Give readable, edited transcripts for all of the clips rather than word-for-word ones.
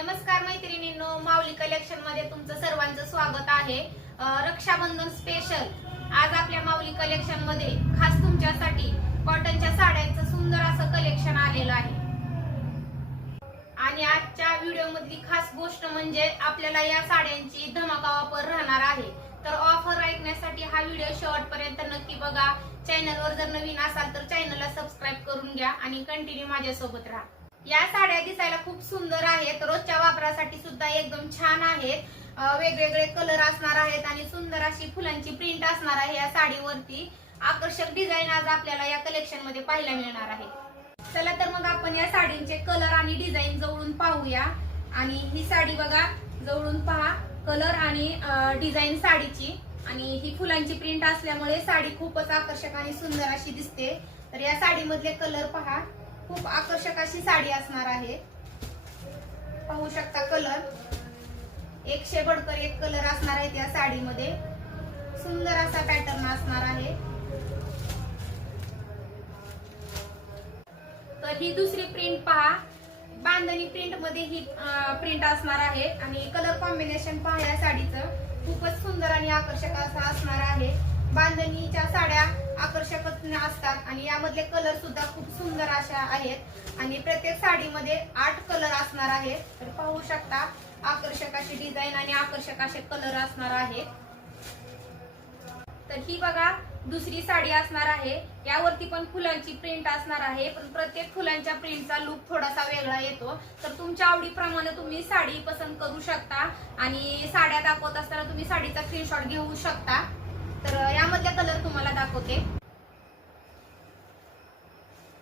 नमस्कार मैत्रिणींनो, माऊली कलेक्शन मध्ये तुमचं सर्वांचं स्वागत आहे। रक्षाबंधन स्पेशल आज आपल्या माऊली कलेक्शन मध्ये खास तुमच्यासाठी कॉटनच्या साड्यांचं सुंदर असं कलेक्शन आलेलं आहे। आणि आजच्या व्हिडिओ मधली खास गोष्ट म्हणजे आपल्याला या साड्यांची धमाका ऑफर राहणार आहे। तर ऑफर ऐकण्यासाठी हा व्हिडिओ शेवटपर्यंत नक्की बघा। चॅनलवर जर नवीन असाल तर चॅनलला सबस्क्राईब करून घ्या आणि कंटिन्यू माझ्यासोबत राहा। या साड्या दिसायला खूप सुंदर आहेत, रोजच्या वापरासाठी सुद्धा एकदम छान आहेत। वेगवेगळे कलर असणार आहेत आणि सुंदर अशी फुलांची प्रिंट असणार आहे या साडीवरती। आकर्षक डिझाईन आज आपल्याला या कलेक्शन मध्ये पाहायला मिळणार आहे। चला तर मग आपण या साडींचे कलर आणि डिझाईन जवळून पाहूया। आणि ही साडी बघा, जवळून पहा कलर आणि डिझाईन साडीची। आणि ही फुलांची प्रिंट असल्यामुळे साडी खूपच आकर्षक आणि सुंदर अशी दिसते। तर या साडीमधले कलर पहा, खूप आकर्षक अशी साडी असणार आहे। पाहू शकता कलर, एक शे बढ़कर एक कलर असणार आहे त्या साडीमध्ये। सुंदर असा पॅटर्न असणार आहे। तर ही दुसरी प्रिंट पहा, बांधणी प्रिंट मध्ये ही प्रिंट असणार आहे। आणि कलर कॉम्बिनेशन पहा या साडीचं, खूपच सुंदर आणि आकर्षक असं असणार आहे। बांधणीच्या साड्या आकर्षक असतात आणि यामधले कलर सुद्धा खूप सुंदर अशा आहेत। आणि प्रत्येक साडीमध्ये 8 कलर असणार आहेत। तर पाहू शकता आकर्षक अशी डिझाईन आणि आकर्षक असे कलर असणार आहेत। तर ही बघा दुसरी साडी असणार आहे। यावरती पण फुलांची प्रिंट असणार आहे, पण प्रत्येक फुलांच्या प्रिंटचा लुक थोडासा वेगळा येतो। तर तुमच्या आवडीप्रमाणे तुम्ही साडी पसंत करू शकता आणि साड्या दाखवत असताना तुम्ही साडीचा स्क्रीनशॉट घेऊ शकता। तर यामधले कलर तुम्हाला दाखवते।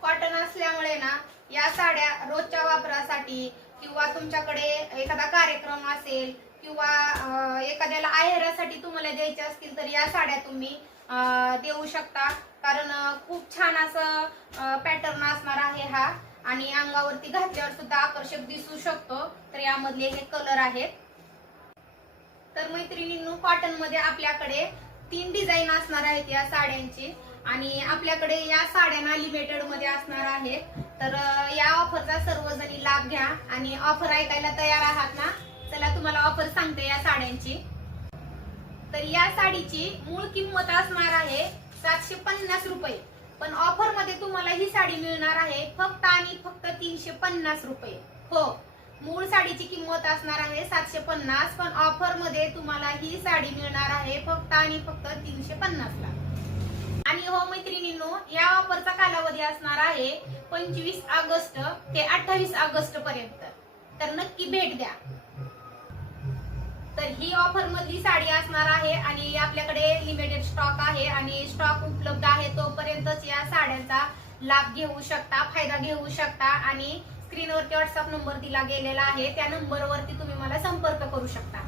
कॉटन असल्यामुळे ना या साड्या रोजच्या वापरासाठी किंवा तुमच्याकडे एखादा कार्यक्रम असेल किंवा एखाद्याला आहेरासाठी तुम्हाला द्यायचे असतील तर या साड्या तुम्ही देऊ शकता। कारण खूप छान असं पॅटर्न असणार आहे हा आणि अंगावरती घातल्यावर सुद्धा आकर्षक दिसू शकतो। तर यामधले हे कलर आहेत। तर मैत्रिणींनो, कॉटन मध्ये आपल्याकडे 3 डिझाईन असणार आहेत या साड्यांची आणि आपल्याकडे या साड्यांना लिमिटेड मध्ये असणार आहेत। तर या ऑफरचा सर्वजणी लाभ घ्या आणि ऑफर ऐकायला तयार आहात ना? चला तुम्हाला ऑफर सांगते या साड्यांची। तर या साडीची मूळ किंमत असणार आहे 750 रुपये, पण ऑफर मध्ये तुम्हाला ही साडी मिळणार आहे फक्त आणि फक्त 350 रुपये। हो, मूळ साडीची किंमत असणार आहे 750, पण ऑफर मध्ये तुम्हाला ही साडी मिळणार आहे फक्त आणि फक्त 350 ला। आणि हो मैत्रिणींनो, या ऑफरचा कालावधी असणार आहे 25 ऑगस्ट ते 28 ऑगस्ट पर्यंत। तर नक्की भेट द्या। तर ही ऑफर मधली साडी असणार आहे आणि आपल्याकडे लिमिटेड स्टॉक आहे आणि स्टॉक उपलब्ध आहे तोपर्यंतच या साड्यांचा लाभ घेऊ शकता, फायदा घेऊ शकता। आणि स्क्रीनवरती व्हॉट्सअप नंबर दिला गेलेला आहे, त्या नंबरवरती तुम्ही मला संपर्क करू शकता।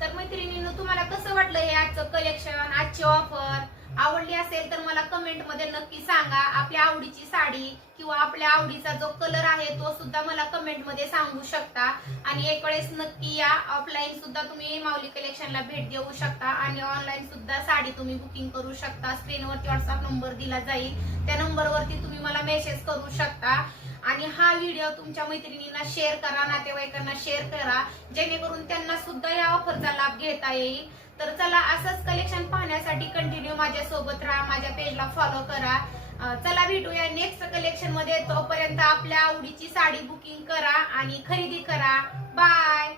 तर मैत्रिणींनो, तुम्हाला कसं वाटलं हे आजचं कलेक्शन, आजची ऑफर? आवडली असेल तर मला कमेंट मध्ये नक्की सांगा। आपल्या आवडीची साडी किंवा आपल्या आवडीचा जो कलर आहे तो सुद्धा मला कमेंट मध्ये सांगू शकता। आणि एक वेळेस नक्की या, ऑफलाईन सुद्धा तुम्ही माऊली कलेक्शनला भेट देऊ शकता आणि ऑनलाईन सुद्धा साडी तुम्ही बुकिंग करू शकता। स्क्रीनवरती व्हॉट्सअप नंबर दिला जाईल, त्या नंबरवरती तुम्ही मला मेसेज करू शकता। आणि हा व्हिडिओ तुमच्या मैत्रिणींना शेअर करा, नातेवाईकांना शेअर करा, जेणेकरून त्यांना सुद्धा या ऑफरचा लाभ घेता येईल। तर चला, असंच कलेक्शन पाहण्यासाठी कंटिन्यू माझ्या सोबत राहा, माझ्या पेजला फॉलो करा। चला भेटूया नेक्स्ट कलेक्शन मध्ये। तोपर्यंत आपल्या आवडीची साडी बुकिंग करा आणि खरेदी करा। बाय।